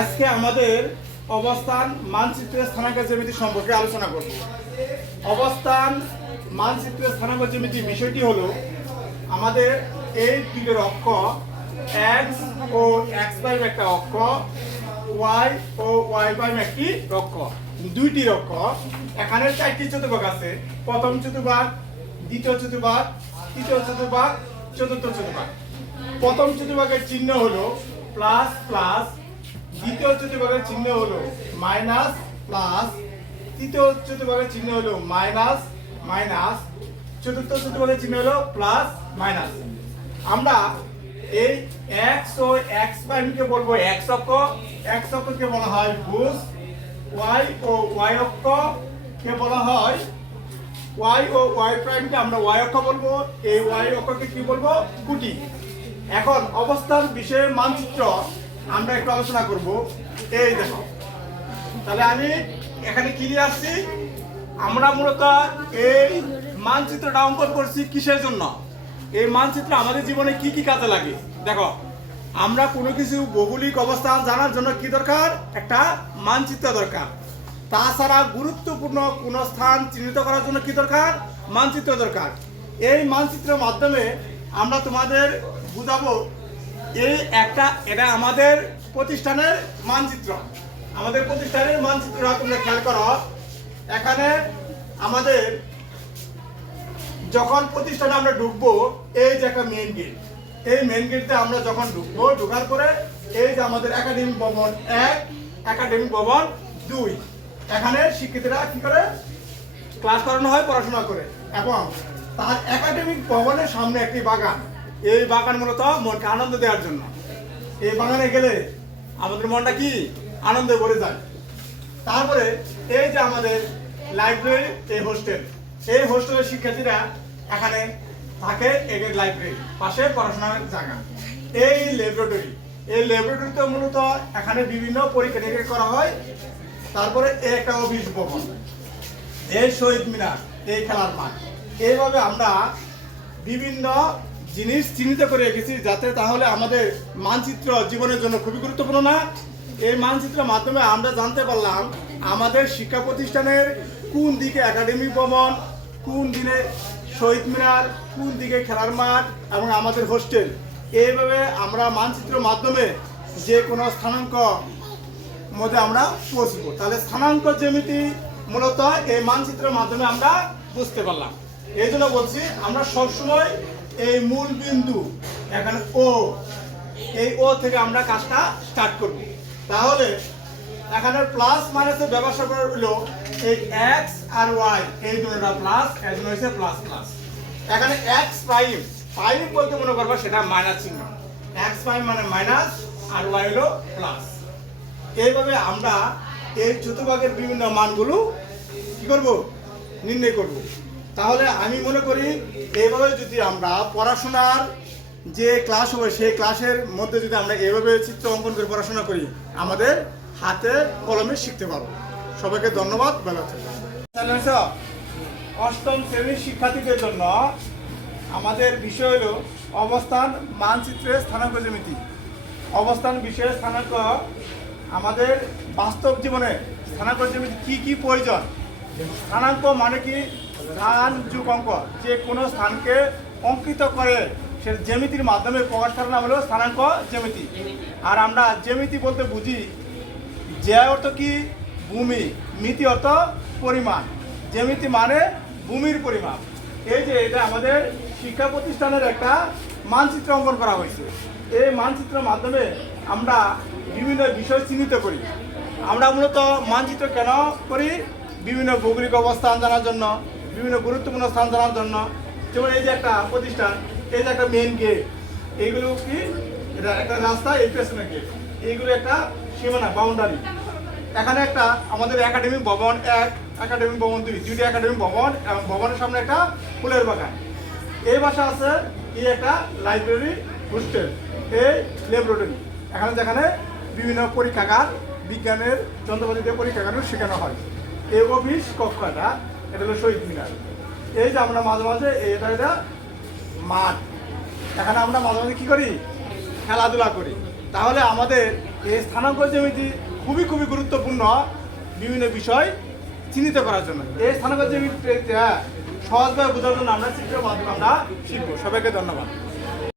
আজকে আমাদের অবস্থান মানচিত্রের স্থানাঙ্ক জ্যামিতি সম্পর্কে আলোচনা করব। অবস্থান মানচিত্রের স্থানাঙ্ক জ্যামিতি বিষয়টি হলো আমাদের এই দিকের অক্ষ এক্স ও এক্স প্রাইম একটা অক্ষ ওয়াই ও ওয়াই প্রাইম একটি অক্ষ। দুইটি অক্ষ। এখানে চারটি চতুর্ভাগ আছে। প্রথম চতুর্ভাগ, দ্বিতীয় চতুর্ভাগ, তৃতীয় চতুর্ভাগ, চতুর্থ চতুর্ভাগ। প্রথম চতুর্ভাগের চিহ্ন হলো প্লাস প্লাস দ্বিতীয় চতুর্ভাগের চিহ্ন হলো মাইনাস প্লাস তৃতীয় চতুর্ভাগের চিহ্ন হলো মাইনাস মাইনাস চতুর্থ চতুর্ভাগের চিহ্ন হলো প্লাস মাইনাস। আমরা এই এক্স ও এক্স প্রাইমকে বলব এক্স অক্ষ। এক্স অক্ষকে বলা হয় ভুজ ওয়াই ও ওয়াই অক্ষ কে বলা হয় ওয়াই ও ওয়াই প্রাইমকে আমরা ওয়াই অক্ষ বলব। এই ওয়াই অক্ষকে কি বলব? কুটি। এখন অবস্থান বিষয়ে মানচিত্র আমরা একটু আলোচনা করব। এই দেখো, তাহলে আমি এখানে কি নিয়ে আসছি? আমরা মূলত এই মানচিত্রটা অঙ্কন করছি কিসের জন্য? এই মানচিত্র আমাদের জীবনে কি কি কাজে লাগে? দেখো, আমরা কোনো কিছু ভৌগোলিক অবস্থান জানার জন্য কি দরকার? একটা মানচিত্র দরকার। তাছাড়া গুরুত্বপূর্ণ কোনো স্থান চিহ্নিত করার জন্য কি দরকার? মানচিত্র দরকার। এই মানচিত্রের মাধ্যমে আমরা তোমাদের বুঝাবো এই একটা, এটা আমাদের প্রতিষ্ঠানের মানচিত্র। আমাদের প্রতিষ্ঠানের মানচিত্র তোমরা খেয়াল করো। এখানে আমাদের যখন প্রতিষ্ঠানে আমরা ঢুকবো, এই যে একটা মেন গেট এই মেন গেটতে আমরা যখন ঢুকবো, ঢোকার পরে এই যে আমাদের একাডেমিক ভবন এক একাডেমিক ভবন দুই। এখানে শিক্ষিতরা কি করে? ক্লাস করানো হয়, পড়াশোনা করে। এবং তার একাডেমিক ভবনের সামনে একটি বাগান। এই বাগান মূলত মনকে আনন্দ দেওয়ার জন্য। এই বাগানে গেলে আমাদের মনটা কি? আনন্দে ভরে যায়। তারপরে এই যে আমাদের লাইব্রেরি এই হোস্টেল এই হোস্টেলের শিক্ষার্থীরা এখানে থাকে এদের লাইব্রেরি পাশে পড়াশোনার জায়গা। এই ল্যাবরেটরি এই ল্যাবরেটরিতে মূলত এখানে বিভিন্ন পরীক্ষা নিরীক্ষা করা হয়। তারপরে একটা অফিস ভবন, এই শহীদ মিনার, এই খেলার মাঠ। এইভাবে আমরা বিভিন্ন জিনিস চিহ্নিত করে রেখেছি যাতে তাহলে আমাদের মানচিত্র জীবনের জন্য খুবই গুরুত্বপূর্ণ না। এই মানচিত্রের মাধ্যমে আমরা জানতে পারলাম আমাদের শিক্ষা প্রতিষ্ঠানের কোন দিকে একাডেমিক ভবন, কোন দিনে শহীদ মিনার, কোন দিকে খেলার মাঠ এবং আমাদের হোস্টেল। এইভাবে আমরা মানচিত্রের মাধ্যমে যে কোনো স্থানাঙ্ক মধ্যে আমরা পৌঁছবো। তাহলে স্থানাঙ্ক জ্যামিতি মূলত এই মানচিত্রের মাধ্যমে আমরা বুঝতে পারলাম। এই জন্য বলছি, আমরা সবসময় এই মূল বিন্দু, এখানে ও এই ও থেকে আমরা কাজটা স্টার্ট করব। তাহলে এখানে প্লাস মাইনাসের ব্যবসা করে হলো এই এক্স আর ওয়াই এই দুটোটা প্লাস এই জন্য হচ্ছে প্লাস প্লাস এখানে এক্স প্রাইম প্রাইম বলতে মনে করব সেটা মাইনাস চিহ্ন। এক্স প্রাইম মানে মাইনাস আর ওয়াই হলো প্লাস এইভাবে আমরা এই চতুর্ভাগের বিভিন্ন মানগুলো কি করব? নির্ণয় করব। তাহলে আমি মনে করি এইভাবে যদি আমরা পড়াশোনার যে ক্লাস হবে, সেই ক্লাসের মধ্যে যদি আমরা এইভাবে চিত্র অঙ্কন করে পড়াশোনা করি, আমাদের হাতে কলমে শিখতে পারব। সবাইকে ধন্যবাদ বেলা অষ্টম শ্রেণির শিক্ষার্থীদের জন্য আমাদের বিষয় হলো অবস্থান মানচিত্রের স্থানাঙ্ক জ্যামিতি। অবস্থান বিষয়ের স্থানাঙ্ক, আমাদের বাস্তব জীবনে স্থানাঙ্ক জ্যামিতি কী কী প্রয়োজন? স্থানাঙ্ক মানে কি? স্থান যুগ অঙ্ক, যে কোনো স্থানকে অঙ্কিত করে সে জ্যামিতির মাধ্যমে প্রকাশ করার নাম হলো স্থানাঙ্ক জ্যামিতি। আর আমরা জ্যামিতি বলতে বুঝি যে অর্থ কি? ভূমি। মিতি অর্থ পরিমাণ। জ্যামিতি মানে ভূমির পরিমাণ। এই যে এটা আমাদের শিক্ষা প্রতিষ্ঠানের একটা মানচিত্র অঙ্কন করা হয়েছে। এই মানচিত্রের মাধ্যমে আমরা বিভিন্ন বিষয় চিহ্নিত করি। আমরা মূলত মানচিত্র কেন করি? বিভিন্ন ভৌগোলিক অবস্থান জানার জন্য। বিভিন্ন গুরুত্বপূর্ণ স্থান জানার জন্য। যেমন এই যে একটা প্রতিষ্ঠান, এই যে একটা মেন গেট এইগুলো কি? একটা রাস্তা, এই পেছনে গেট এইগুলো একটা সীমানা বাউন্ডারি এখানে একটা আমাদের একাডেমিক ভবন এক একাডেমিক ভবন দুই, দুইটি একাডেমিক ভবন এবং ভবনের সামনে একটা ফুলের বাগান। এই বাসা আছে এই একটা লাইব্রেরি হোস্টেল এই ল্যাবরেটরি এখানে যেখানে বিভিন্ন পরীক্ষাগার, বিজ্ঞানের যন্ত্রপাতি দিয়ে পরীক্ষাগারও শেখানো হয়। এই অফিস কক্ষটা এটা হলো শহীদ মিনার। এই যে আমরা মাঝে মাঝে এটা এটা মাঠ। এখানে আমরা মাঝে মাঝে কী করি? খেলাধুলা করি। তাহলে আমাদের এই স্থানাঙ্ক জ্যামিতি খুবই খুবই গুরুত্বপূর্ণ বিভিন্ন বিষয় চিহ্নিত করার জন্য। এই স্থানাঙ্ক জ্যামিতিটা সহজভাবে বোঝার জন্য আমরা চিত্রের মাধ্যমে আমরা শিখব। সবাইকে ধন্যবাদ।